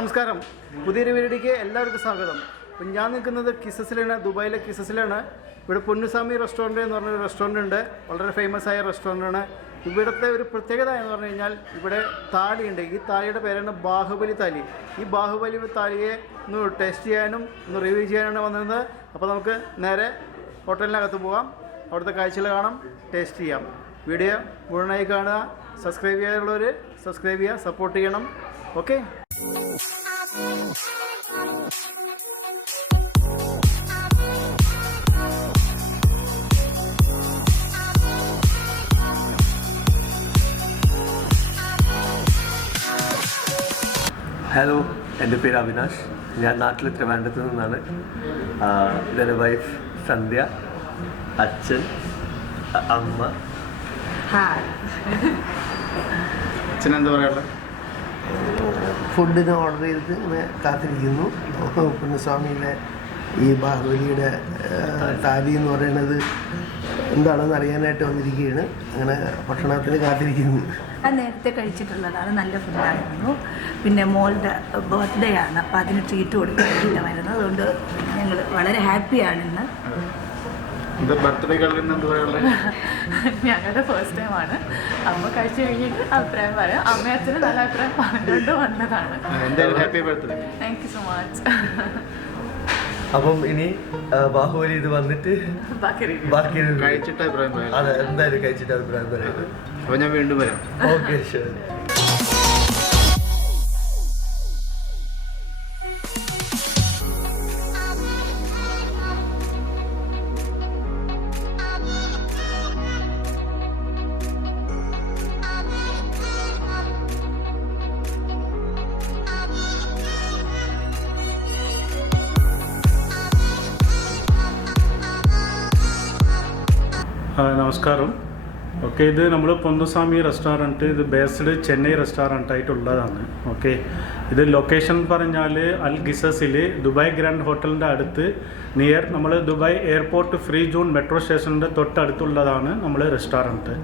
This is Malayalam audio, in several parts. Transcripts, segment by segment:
നമസ്കാരം. പുതിയൊരു വീഡിയോയിലേക്ക് എല്ലാവർക്കും സ്വാഗതം. അപ്പം ഞാൻ നിൽക്കുന്നത് കിസസിലാണ്, ദുബായിലെ കിസസിലാണ്. ഇവിടെ പൊന്നുസാമി റെസ്റ്റോറൻറ്റ് എന്ന് പറഞ്ഞൊരു റെസ്റ്റോറൻ്റ് ഉണ്ട്. വളരെ ഫേമസ് ആയ റെസ്റ്റോറൻ്റാണ്. ഇവിടുത്തെ ഒരു പ്രത്യേകത എന്ന് പറഞ്ഞു കഴിഞ്ഞാൽ ഇവിടെ താലിയുണ്ട്. ഈ താലിയുടെ പേരാണ് ബാഹുബലി താലി. ഈ ബാഹുബലി താലിയെ ഒന്ന് ടേസ്റ്റ് ചെയ്യാനും ഒന്ന് റിവ്യൂ ചെയ്യാനാണ് വന്നത്. അപ്പോൾ നമുക്ക് നേരെ ഹോട്ടലിനകത്ത് പോകാം, അവിടുത്തെ കാഴ്ചകൾ കാണാം, ടേസ്റ്റ് ചെയ്യാം. വീഡിയോ മുഴുവനായി കാണുക. സബ്സ്ക്രൈബ് ചെയ്യാനുള്ളവർ സബ്സ്ക്രൈബ് ചെയ്യുക, സപ്പോർട്ട് ചെയ്യണം. ഓക്കെ. ഹലോ, എൻ്റെ പേര് അവിനാഷ്. ഞാൻ നാട്ടിൽ ട്രിവാൻഡ്രത്ത് നിന്നാണ്. ഇതെൻ്റെ വൈഫ് സന്ധ്യ, അച്ഛൻ, അമ്മ. അച്ഛനെന്താ പറയാനുള്ളത്? ഫുഡിന് ഓർഡർ ചെയ്തിട്ട് ഇങ്ങനെ കാത്തിരിക്കുന്നു. പൊന്നുസ്വാമിയിലെ ഈ ബാഹുബലിയുടെ താലി എന്ന് പറയുന്നത് എന്താണെന്ന് അറിയാനായിട്ട് വന്നിരിക്കുകയാണ്. അങ്ങനെ ഭക്ഷണത്തിന് കാത്തിരിക്കുന്നു. അത് നേരത്തെ കഴിച്ചിട്ടുള്ളതാണ്, നല്ല ഫുഡായിരുന്നു. പിന്നെ മോളുടെ ബർത്ത്ഡേ ആണ്, അപ്പോൾ അതിന് ട്രീറ്റ് കൊടുക്കാൻ വരുന്നത്. അതുകൊണ്ട് ഞങ്ങൾ വളരെ ഹാപ്പിയാണ് ഇന്ന്. ഞങ്ങളുടെ ഫസ്റ്റ് ടൈമാണ്. അമ്മ കഴിച്ചു കഴിഞ്ഞിട്ട് അഭിപ്രായം പറയാം. അമ്മ അച്ഛന് നല്ല അഭിപ്രായം പറഞ്ഞുകൊണ്ട് വന്നതാണ്. Thank you so much. അപ്പം ഇനി ബാഹുബലി ഇത് വന്നിട്ട് ബാക്കി കഴിച്ചിട്ട് അഭിപ്രായം പറയാം. അതെ, എന്തായാലും കഴിച്ചിട്ട് അഭിപ്രായം പറയാം. അപ്പോൾ ഞാൻ വീണ്ടും വരാം. ഓക്കെ, ശരി. നമസ്കാരം. ഓക്കെ, ഇത് നമ്മൾ പൊന്നുസാമി റെസ്റ്റോറൻറ്റ്, ഇത് ബേസ്ഡ് ചെന്നൈ റെസ്റ്റോറൻ്റ് ആയിട്ടുള്ളതാണ്. ഓക്കെ, ഇത് ലൊക്കേഷൻ പറഞ്ഞാൽ അൽ ഗിസസിൽ ദുബായ് ഗ്രാൻഡ് ഹോട്ടലിൻ്റെ അടുത്ത് നിയർ നമ്മൾ Dubai airport free zone metro സ്റ്റേഷൻ്റെ തൊട്ടടുത്തുള്ളതാണ് നമ്മൾ റെസ്റ്റോറൻറ്റ്.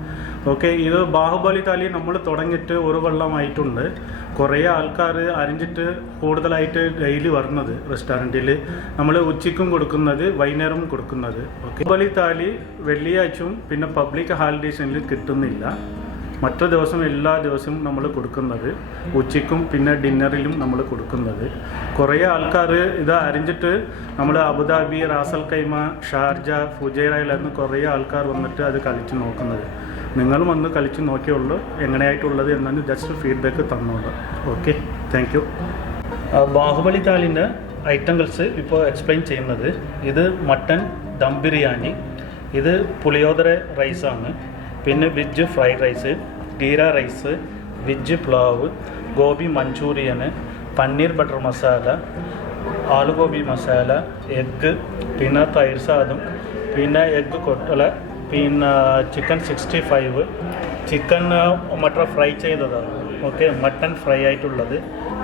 ഓക്കെ, ഇത് ബാഹുബലി താലി നമ്മൾ തുടങ്ങിയിട്ട് ഒരു കൊല്ലമായിട്ടുണ്ട്. കുറേ ആൾക്കാർ അറിഞ്ഞിട്ട് കൂടുതലായിട്ട് ഡെയിലി വരുന്നത് റെസ്റ്റോറൻറ്റിൽ. നമ്മൾ ഉച്ചയ്ക്കും കൊടുക്കുന്നത്, വൈകുന്നേരം കൊടുക്കുന്നത്. ഓക്കെ, ബാഹുബലി താലി വെള്ളിയാഴ്ചയും പിന്നെ പബ്ലിക് ഹോളിഡേയ്സിൽ കിട്ടുന്നില്ല. മറ്റു ദിവസം എല്ലാ ദിവസവും നമ്മൾ കൊടുക്കുന്നത്, ഉച്ചയ്ക്കും പിന്നെ ഡിന്നറിലും നമ്മൾ കൊടുക്കുന്നത്. കുറേ ആൾക്കാർ ഇത് അറിഞ്ഞിട്ട് നമ്മൾ അബുദാബി, റാസൽ കൈമ, ഷാർജ, ഫുജൈറയിലായിരുന്നു കുറേ ആൾക്കാർ വന്നിട്ട് അത് കളിച്ച് നോക്കുന്നത്. നിങ്ങളും വന്ന് കളിച്ച് നോക്കിയുള്ളൂ എങ്ങനെയായിട്ടുള്ളത് എന്നാണ് ജസ്റ്റ് ഫീഡ്ബാക്ക് തന്നോളൂ. Okay, thank you. ബാഹുബലി താലിൻ്റെ ഐറ്റംസ് ഇപ്പോൾ എക്സ്പ്ലെയിൻ ചെയ്യുന്നത്, ഇത് മട്ടൻ ദം ബിരിയാണി, ഇത് പുളിയോദര റൈസാണ്, പിന്നെ veg fried rice, jeera rice, veg pulao, gobi manchurian, paneer butter masala, aloo gobi masala, egg, പിന്നെ തൈര് സാദം, പിന്നെ എഗ്ഗ് കൊട്ടല, പിന്നെ ചിക്കൻ 65, ചിക്കൻ മട്ടൺ ഫ്രൈ ചെയ്തതാണ്. ഓക്കെ, മട്ടൺ ഫ്രൈ ആയിട്ടുള്ളത്.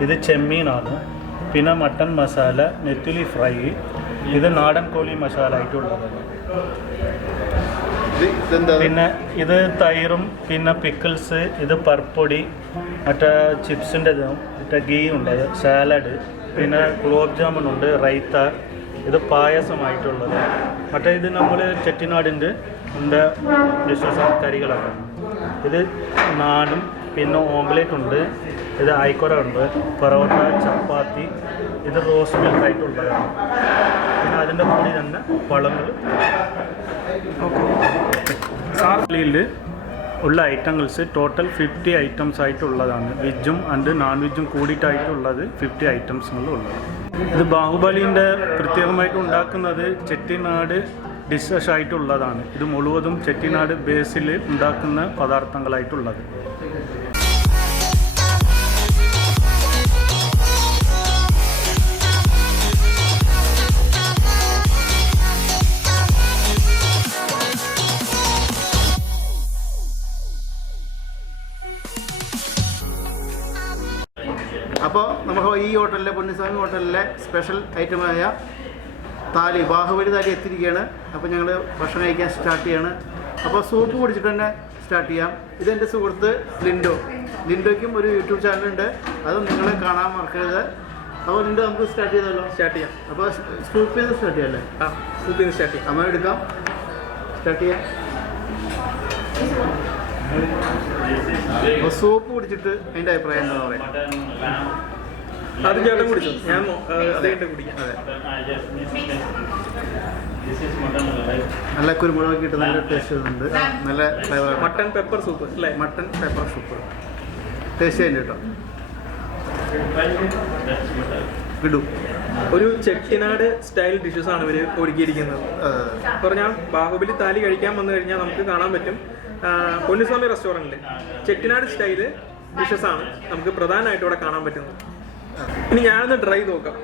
ഇത് ചെമ്മീനാണ്. പിന്നെ മട്ടൺ മസാല, നെത്തുലി ഫ്രൈ, ഇത് നാടൻ കോഴി മസാല ആയിട്ടുള്ളതാണ്. പിന്നെ ഇത് തൈറും പിന്നെ പിക്കിൾസ്, ഇത് പർപ്പൊടി, മറ്റേ ചിപ്സിൻ്റെ മറ്റേ ഗീ ഉണ്ട്, സാലഡ്, പിന്നെ ഗുലാബ് ജാമുൻ ഉണ്ട്, റൈത്ത, ഇത് പായസമായിട്ടുള്ളത്. മറ്റേ ഇത് നമ്മൾ ചെട്ടിനാടിൻ്റെ ഡിഷസ് കറികളാണ്. ഇത് നാടും പിന്നെ ഓംലെറ്റ് ഉണ്ട്, ഇത് ആയിക്കോറ ഉണ്ട്, പൊറോട്ട, ചപ്പാത്തി, ഇത് റോസ്റ്റ് മിൽക്ക് ആയിട്ടുള്ളതാണ്. പിന്നെ അതിൻ്റെ കൂടി തന്നെ പഴങ്ങൾ. സാറിൽ ഉള്ള ഐറ്റംസ് ടോട്ടൽ 50 ഐറ്റംസ് ആയിട്ടുള്ളതാണ്. വെജും ആൻഡ് നോൺ വെജും കൂടിയിട്ടായിട്ടുള്ളത് 50 ഐറ്റംസുകളുള്ളത്. ഇത് ബാഹുബലിൻ്റെ പ്രത്യേകമായിട്ട് ഉണ്ടാക്കുന്നത് ചെട്ടിനാട് ഡിഷസ് ആയിട്ടുള്ളതാണ്. ഇത് മുഴുവതും ചെട്ടിനാട് ബേസിൽ ഉണ്ടാക്കുന്ന പദാർത്ഥങ്ങളായിട്ടുള്ളത്. അപ്പോൾ നമുക്ക് ഈ ഹോട്ടലിലെ, പൊന്നുസ്വാമി ഹോട്ടലിലെ സ്പെഷ്യൽ ഐറ്റമായ താലി, ബാഹുബലി താലി എത്തിയിരിക്കുകയാണ്. അപ്പോൾ ഞങ്ങൾ ഭക്ഷണം കഴിക്കാൻ സ്റ്റാർട്ട് ചെയ്യാണ്. അപ്പോൾ സൂപ്പ് കുടിച്ചിട്ട് തന്നെ സ്റ്റാർട്ട് ചെയ്യാം. ഇതെൻ്റെ സുഹൃത്ത് ലിൻഡോയ്ക്കും ഒരു യൂട്യൂബ് ചാനലുണ്ട്, അത് നിങ്ങൾ കാണാൻ മറക്കരുത്. അപ്പോൾ ലിൻഡോ നമുക്ക് സ്റ്റാർട്ട് ചെയ്താലോ? സ്റ്റാർട്ട് ചെയ്യാം. അപ്പോൾ സൂപ്പ് ചെയ്ത് സ്റ്റാർട്ട് ചെയ്യാം അല്ലേ? സൂപ്പിൽ നിന്ന് സ്റ്റാർട്ട് ചെയ്യാം. അമ്മ എടുക്കാം, സ്റ്റാർട്ട് ചെയ്യാം. അപ്പോൾ സൂപ്പ് കുടിച്ചിട്ട് അതിൻ്റെ അഭിപ്രായം എന്താ പറയുക? അത് ചേട്ടൻ കുടിച്ചു, ഞാൻ അതേട്ട് കുടിക്കാം. അതെ, നല്ല കുരുമുളക് ഇട്ട് നല്ല ടേസ്റ്റ് വരുന്നുണ്ട്, നല്ല ഫ്ലേവർ. മട്ടൺ പെപ്പർ സൂപ്പ് അല്ലേ? മട്ടൺ പെപ്പർ സൂപ്പ് ടേസ്റ്റ് ചെയ്യുന്നുണ്ട് കേട്ടോ. ഇടും. ഒരു ചെട്ടിനാട് സ്റ്റൈൽ ഡിഷസ് ആണ് ഇവർ ഒരുക്കിയിരിക്കുന്നത്. പറഞ്ഞാൽ ബാഹുബലി താലി കഴിക്കാൻ വന്നു കഴിഞ്ഞാൽ നമുക്ക് കാണാൻ പറ്റും പൊന്നുസ്വാമി റെസ്റ്റോറൻറ്റിൽ ചെട്ടിനാട് സ്റ്റൈല് ഡിഷസ് ആണ് നമുക്ക് പ്രധാനമായിട്ട് ഇവിടെ കാണാൻ പറ്റുന്നത്. ഇനി ഞാനൊന്ന് ട്രൈ ചെയ്ത് നോക്കാം.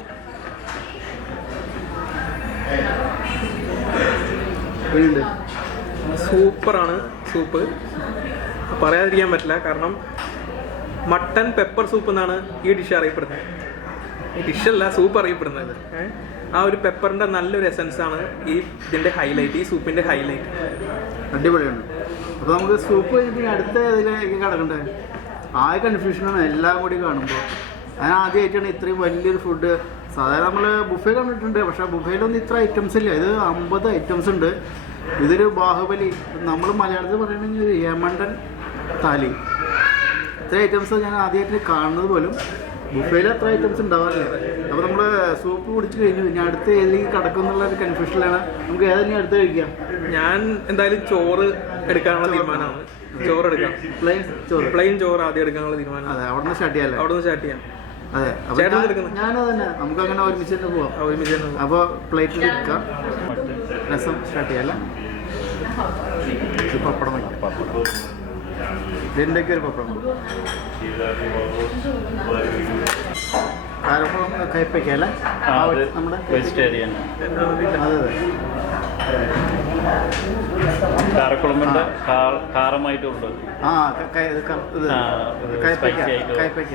സൂപ്പറാണ് സൂപ്പ്, പറയാതിരിക്കാൻ പറ്റില്ല. കാരണം മട്ടൺ പെപ്പർ സൂപ്പ് എന്നാണ് ഈ ഡിഷ് അറിയപ്പെടുന്നത്. ഈ ഡിഷല്ല, സൂപ്പ് അറിയപ്പെടുന്നത്. ആ ഒരു പെപ്പറിൻ്റെ നല്ലൊരു എസൻസ് ആണ് ഇതിൻ്റെ ഹൈലൈറ്റ്, ഈ സൂപ്പിൻ്റെ ഹൈലൈറ്റ്. അടിപൊളിയാണ്. അപ്പോൾ നമുക്ക് സൂപ്പ് കഴിഞ്ഞിട്ട് അടുത്ത ഇതിലേക്ക് കിടക്കണ്ടേ? ആ കൺഫ്യൂഷനാണ് എല്ലാം കൂടി കാണുമ്പോൾ. ഞാൻ ആദ്യമായിട്ടാണ് ഇത്രയും വലിയൊരു ഫുഡ്. സാധാരണ നമ്മൾ ബുഫേ കണ്ടിട്ടുണ്ട്, പക്ഷേ ബുഫേയിലൊന്നും ഇത്ര ഐറ്റംസ് ഇല്ല. ഇത് 50 ഐറ്റംസ് ഉണ്ട്. ഇതൊരു ബാഹുബലി, നമ്മൾ മലയാളത്തിൽ പറയുകയാണെങ്കിൽ യമണ്ടൻ താലി. ഇത്ര ഐറ്റംസ് ഞാൻ ആദ്യമായിട്ട് കാണുന്നത് പോലും. ബുഫേയിൽ അത്ര ഐറ്റംസ് ഉണ്ടാവാറില്ല. അപ്പോൾ നമ്മൾ സൂപ്പ് കുടിച്ച് കഴിഞ്ഞു, ഞാൻ അടുത്ത് ഏതിലേക്ക് കിടക്കും എന്നുള്ള ഒരു കൺഫ്യൂഷനിലാണ്. നമുക്ക് ഏതെങ്കിലും അടുത്ത് കഴിക്കാം. ഞാൻ എന്തായാലും ചോറ് എടുക്കാനുള്ള തീരുമാനമാണ്. ചോറ് എടുക്കാം, പ്ലെയിൻ ചോറ് ആദ്യം എടുക്കാനുള്ള തീരുമാനം. അതെ, അവിടെ നിന്ന് സ്റ്റാർട്ട് ചെയ്യാം. അവിടെ നിന്ന് സ്റ്റാർട്ട് ചെയ്യാം. അതെ, ഞാനത് തന്നെ, നമുക്ക് അങ്ങനെ ഒരുമിച്ച് തന്നെ പോവാം. അപ്പോൾ പ്ലേറ്റിൽ എടുക്കാം. രസം സ്റ്റാർട്ട് ചെയ്യാം അല്ലേ? പപ്പടം വയ്ക്കാം. ഇതിൻ്റെ ഒരു പപ്പടം കാരപ്പുറം കയ്പ്പയ്ക്ക അല്ലേ? നമ്മുടെ വെജിറ്റേറിയൻ. അതെ അതെ, കാരക്കുളമ്പുണ്ട്, കാരമായിട്ടുള്ളത്. ആ കയ്പ്പയ്ക്ക.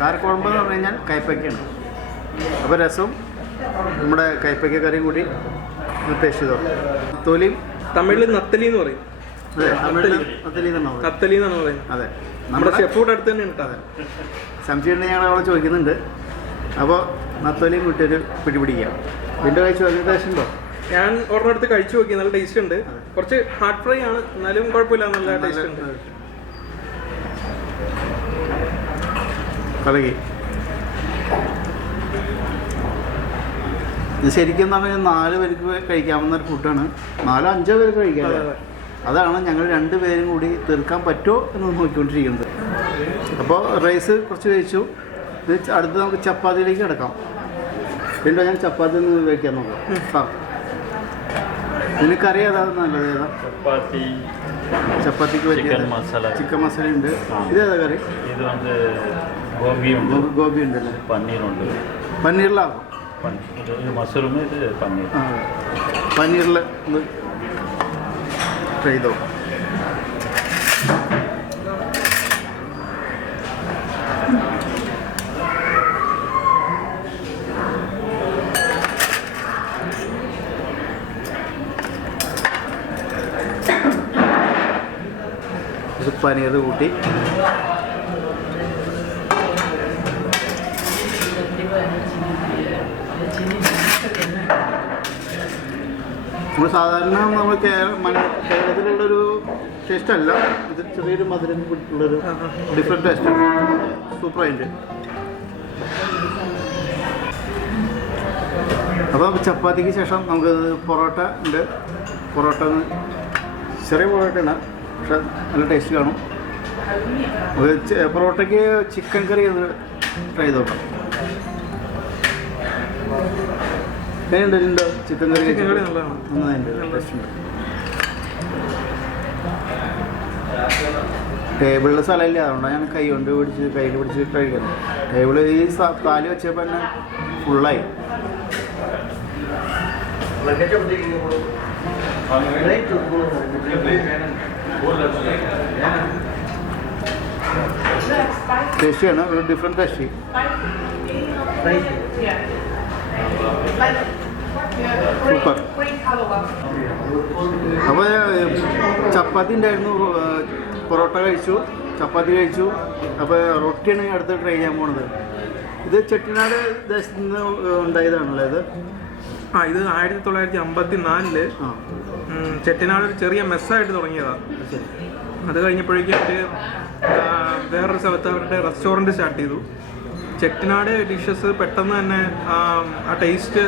കാരക്കുഴമ്പ് എന്ന് പറഞ്ഞു കഴിഞ്ഞാൽ കയ്പ്പയ്ക്കാണ്. അപ്പോൾ രസവും നമ്മുടെ കയ്പ്പയ്ക്ക കറിയും കൂടി ടേസ്റ്റ് ചെയ്തോ. തൊലിയും തമിഴിൽ നത്തലി എന്ന് പറയും. അതെ, തമിഴിൽ നത്തലി എന്നാണ് പറയുന്നത്. അതെ, നമ്മുടെ ഷെഫൂഡ് അടുത്ത് തന്നെ ഉണ്ട്. അതെ, സംശയം ഞങ്ങൾ അവളെ ചോദിക്കുന്നുണ്ട്. അപ്പോൾ നത്തോലിയും കൂട്ടിയൊരു പിടിപിടിക്കാം. ഇതിൻ്റെ കഴിച്ച് വലിയ ടേസ്റ്റ് ഉണ്ടോ? ഞാൻ ഒരെണ്ണടുത്ത് കഴിച്ചു നോക്കി, നല്ല ടേസ്റ്റ് ഉണ്ട്. കുറച്ച് ഹാർഡ് ഫ്രൈ ആണ്, എന്നാലും കുഴപ്പമില്ല, നല്ല ടേസ്റ്റ് ഉണ്ട്. കലകി. ഇത് ശരിക്കും പറഞ്ഞാൽ 4 പേർക്ക് കഴിക്കാവുന്ന ഒരു ഫുഡാണ്. 4-5 പേർക്ക് കഴിക്കാം. അതാണ് ഞങ്ങൾ 2 പേരും കൂടി തീർക്കാൻ പറ്റുമോ എന്ന് നോക്കിക്കൊണ്ടിരിക്കുന്നത്. അപ്പോൾ റൈസ് കുറച്ച് കഴിച്ചു. ഇത് അടുത്ത് നമുക്ക് ചപ്പാത്തിയിലേക്ക് കിടക്കാം. പിന്നെ ഞാൻ ചപ്പാത്തി ഒന്ന് കഴിക്കാൻ നോക്കാം. നിനക്കറി ഏതാണ് നല്ലത്? ഏതാ ചപ്പാത്തിക്ക് പറ്റിയ? ചിക്കൻ മസാല ഉണ്ട്. ഇതേതാ കറി? ഇത് ഗോബി ഉണ്ടല്ലേ? പനീറുണ്ട്. പനീറിലാകും. മഷ്റൂം, ഇത് പനീർ. പനീറിൽ ഒന്ന് ട്രൈ ചെയ്തോ. പനീർ കൂട്ടി നമ്മൾ സാധാരണ നമ്മൾ കേരളത്തിലുള്ളൊരു ടേസ്റ്റ് അല്ല ഇത്. ചെറിയൊരു മധുരം ഉള്ളൊരു ഡിഫറെൻറ്റ് ടേസ്റ്റ്. സൂപ്പറായിട്ട്. അപ്പോൾ ചപ്പാത്തിക്ക് ശേഷം നമുക്ക് പൊറോട്ട ഉണ്ട്. പൊറോട്ട ചെറിയ പൊറോട്ടയാണ്, പക്ഷെ നല്ല ടേസ്റ്റ് കാണും. പൊറോട്ടയ്ക്ക് ചിക്കൻ കറി ഒന്ന് ട്രൈ ചെയ്ത് നോക്കാം. എങ്ങനെയുണ്ട് ചിക്കൻ കറി? നന്നായിട്ട് ടേസ്റ്റ് ഉണ്ട്. ടേബിളിൽ സ്ഥലമില്ല, അതുകൊണ്ടാണ് ഞാൻ കയ്യിൽ പിടിച്ച് കഴിക്കുന്നത്. ടേബിൾ ഈ താലി വെച്ചപ്പോൾ തന്നെ ഫുള്ളായി. ടേസ്റ്റിയാണ്, ഒരു ഡിഫറെൻറ്റ് ടേസ്റ്റ്. സൂപ്പർ. അപ്പോൾ ചപ്പാത്തി ഉണ്ടായിരുന്നു, പൊറോട്ട കഴിച്ചു, ചപ്പാത്തി കഴിച്ചു. അപ്പോൾ റൊട്ടിയാണ് അടുത്ത് ട്രൈ ചെയ്യാൻ പോണത്. ഇത് ചെട്ടിനാട് ദേശത്ത് നിന്ന് ഉണ്ടായതാണല്ലോ ഇത്? ഇത് 1954 ചെട്ടിനാട് ഒരു ചെറിയ മെസ്സായിട്ട് തുടങ്ങിയതാണ്. അത് കഴിഞ്ഞപ്പോഴേക്കും അവർ വേറൊരു സ്ഥലത്ത് അവരുടെ റെസ്റ്റോറൻറ്റ് സ്റ്റാർട്ട് ചെയ്തു. ചെട്ടിനാട് ഡിഷസ് പെട്ടെന്ന് തന്നെ ആ ടേസ്റ്റ്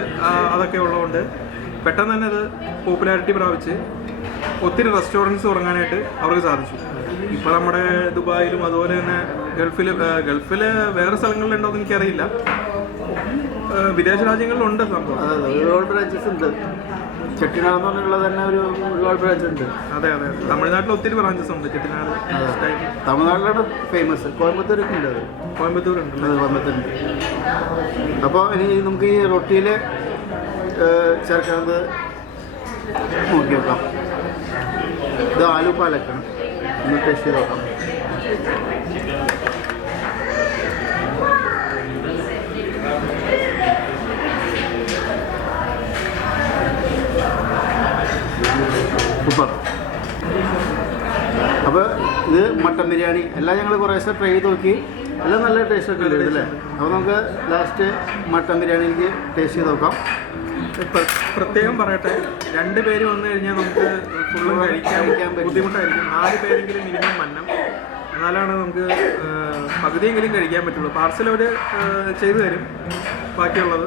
അതൊക്കെ ഉള്ളതുകൊണ്ട് പെട്ടെന്ന് തന്നെ അത് പോപ്പുലാരിറ്റി പ്രാപിച്ച് ഒത്തിരി റെസ്റ്റോറൻറ്റ്സ് തുടങ്ങാനായിട്ട് അവർക്ക് സാധിച്ചു. ഇപ്പോൾ നമ്മുടെ ദുബായിലും അതുപോലെ തന്നെ ഗൾഫിൽ വേറെ സ്ഥലങ്ങളിലുണ്ടോ എന്ന് എനിക്കറിയില്ല, വിദേശ രാജ്യങ്ങളിലുണ്ട് സംഭവം. ഒരുപാട് ബ്രാഞ്ചസ് ഉണ്ട്. ചെട്ടിനാട് എന്ന് പറഞ്ഞുള്ളത് തന്നെ ഒരുപാട് ബ്രാഞ്ച് ഉണ്ട്. അതെ അതെ, തമിഴ്നാട്ടിൽ ഒത്തിരി ബ്രാഞ്ചസ് ഉണ്ട് ചെട്ടിനാട്. തമിഴ്നാട്ടിലാണ് ഫേമസ്. കോയമ്പത്തൂരൊക്കെ ഉണ്ട്. അത് കോയമ്പത്തൂരുണ്ട്. കോയമ്പത്തൂരുണ്ട്. അപ്പോൾ ഇനി നമുക്ക് ഈ റൊട്ടിയിൽ ചേർക്കുന്നത് നോക്കി നോക്കാം. ഇത് ആലു പാലക്കാണ്. ഒന്ന് ടേസ്റ്റ് ചെയ്ത് നോക്കാം. സൂപ്പർ. അപ്പോൾ ഇത് മട്ടൻ ബിരിയാണി എല്ലാം ഞങ്ങൾ കുറേശ്ശെ ട്രൈ ചെയ്ത് നോക്കി. എല്ലാം നല്ല ടേസ്റ്റൊക്കെ ഉണ്ട് അല്ലേ? അപ്പോൾ നമുക്ക് ലാസ്റ്റ് മട്ടൻ ബിരിയാണിക്ക് ടേസ്റ്റ് ചെയ്ത് നോക്കാം. പ്രത്യേകം പറയട്ടെ, 2 പേര് വന്നു കഴിഞ്ഞാൽ നമുക്ക് ഫുള്ളും കഴിക്കാൻ ബുദ്ധിമുട്ടായിരിക്കും. 4 പേരെങ്കിലും മിനിമം വന്നം, എന്നാലാണ് നമുക്ക് പകുതിയെങ്കിലും കഴിക്കാൻ പറ്റുള്ളൂ. പാർസൽ അവർ ചെയ്തു തരും ബാക്കിയുള്ളത്.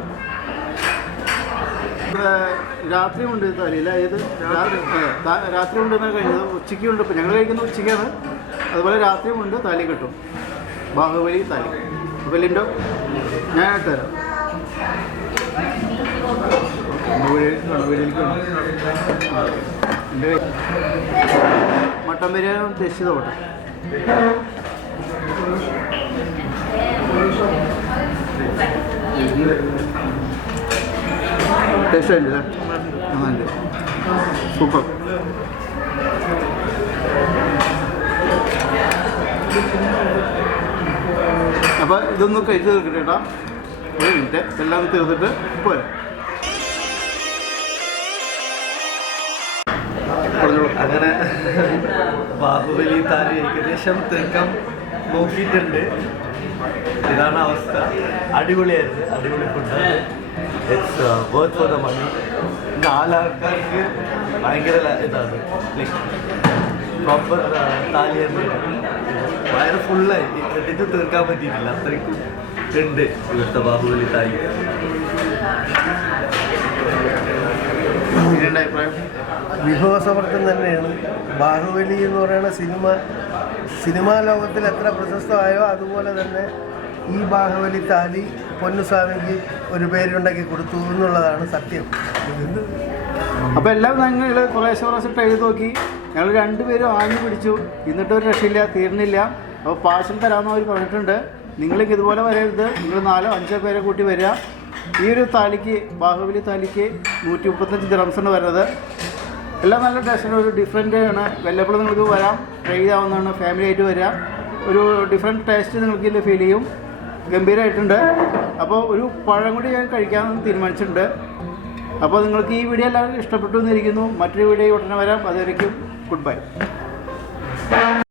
രാത്രി ഉണ്ട് താലിയില്ല? ഏത് രാത്രി ഉണ്ടെന്നാണ് കഴിഞ്ഞത്. ഉച്ചയ്ക്കും ഉണ്ട്. ഇപ്പോൾ ഞങ്ങൾ കഴിക്കുന്ന ഉച്ചയ്ക്കാണ്. അതുപോലെ രാത്രിയും ഉണ്ട്, താലി കിട്ടും. ബാഹുബലി താലി. അപ്പോൾ ലിൻഡോ ഞാൻ ഇട്ടുതരാം. മട്ടൻ ബിരിയാണി ടേസ്റ്റ് ചെയ്ത് പോട്ടെ. ടേസ്റ്റ് ആയില്ലേ? നന്നായിട്ട്. സൂപ്പർ. അപ്പോൾ ഇതൊന്ന് കഴിച്ച് തീർക്കട്ടെ കേട്ടോ. ഒരു മിനിറ്റ്, എല്ലാം തീർത്തിട്ട് പോരാ. അങ്ങനെ ബാഹുബലി താലി ഏകദേശം തീർക്കാൻ നോക്കിയിട്ടുണ്ട്. ഇതാണ് അവസ്ഥ. അടിപൊളിയായിരുന്നു, അടിപൊളി ഫുഡാണ്. It's worth for the money. 4 ആൾക്കാർക്ക് ഭയങ്കര ഇതാണ്, ലൈക്ക് പ്രോപ്പർ താലി തന്നെയാണ്. വയറ് ഫുള്ളായി, ഇത് തീർക്കാൻ പറ്റിയിട്ടില്ല, അത്രയ്ക്കും ഉണ്ട് ഇവിടുത്തെ ബാഹുബലി താലി. അഭിപ്രായം വിഭവസമൃദ്ധം തന്നെയാണ്. ബാഹുബലി എന്ന് പറയുന്ന സിനിമാ ലോകത്തിൽ എത്ര പ്രശസ്തമായോ അതുപോലെ തന്നെ ഈ ബാഹുബലി താലി പൊന്നുസ്വാമിക്ക് ഒരു പേരുണ്ടാക്കി കൊടുത്തു എന്നുള്ളതാണ് സത്യം. അപ്പോൾ എല്ലാം ഞങ്ങൾ കുറേശ്ശെ ട്രൈ ചെയ്ത് നോക്കി. ഞങ്ങൾ 2 പേരും ആഞ്ഞു പിടിച്ചു. എന്നിട്ട് ഒരു രക്ഷയില്ല, തീർന്നില്ല. അപ്പോൾ പാഴ്സൽ തരാമെന്ന് അവർ പറഞ്ഞിട്ടുണ്ട്. നിങ്ങൾക്ക് ഇതുപോലെ വരരുത്, നിങ്ങൾ 4-5 പേരെ കൂട്ടി വരിക. ഈ ഒരു താലിക്ക്, ബാഹുബലി താലിക്ക് 135 ദിറംസാണ് വരുന്നത്. എല്ലാം നല്ല ടേസ്റ്റാണ്. ഒരു ഡിഫറെൻ്റ് ആണ്. വല്ലപ്പോഴും നിങ്ങൾക്ക് വരാം, ട്രൈ ചെയ്യാവുന്നതാണ്. ഫാമിലി ആയിട്ട് വരിക. ഒരു ഡിഫറെൻറ്റ് ടേസ്റ്റ് നിങ്ങൾക്ക് ഇതിൽ ഫീൽ ചെയ്യും. ഗംഭീരമായിട്ടുണ്ട്. അപ്പോൾ ഒരു പഴം കൂടി ഞാൻ കഴിക്കാമെന്ന് തീരുമാനിച്ചിട്ടുണ്ട്. അപ്പോൾ നിങ്ങൾക്ക് ഈ വീഡിയോ എല്ലാവർക്കും ഇഷ്ടപ്പെട്ടു എന്നിരിക്കുന്നു. മറ്റൊരു വീഡിയോ ഉടനെ വരാം. അതുവരയ്ക്കും ഗുഡ് ബൈ.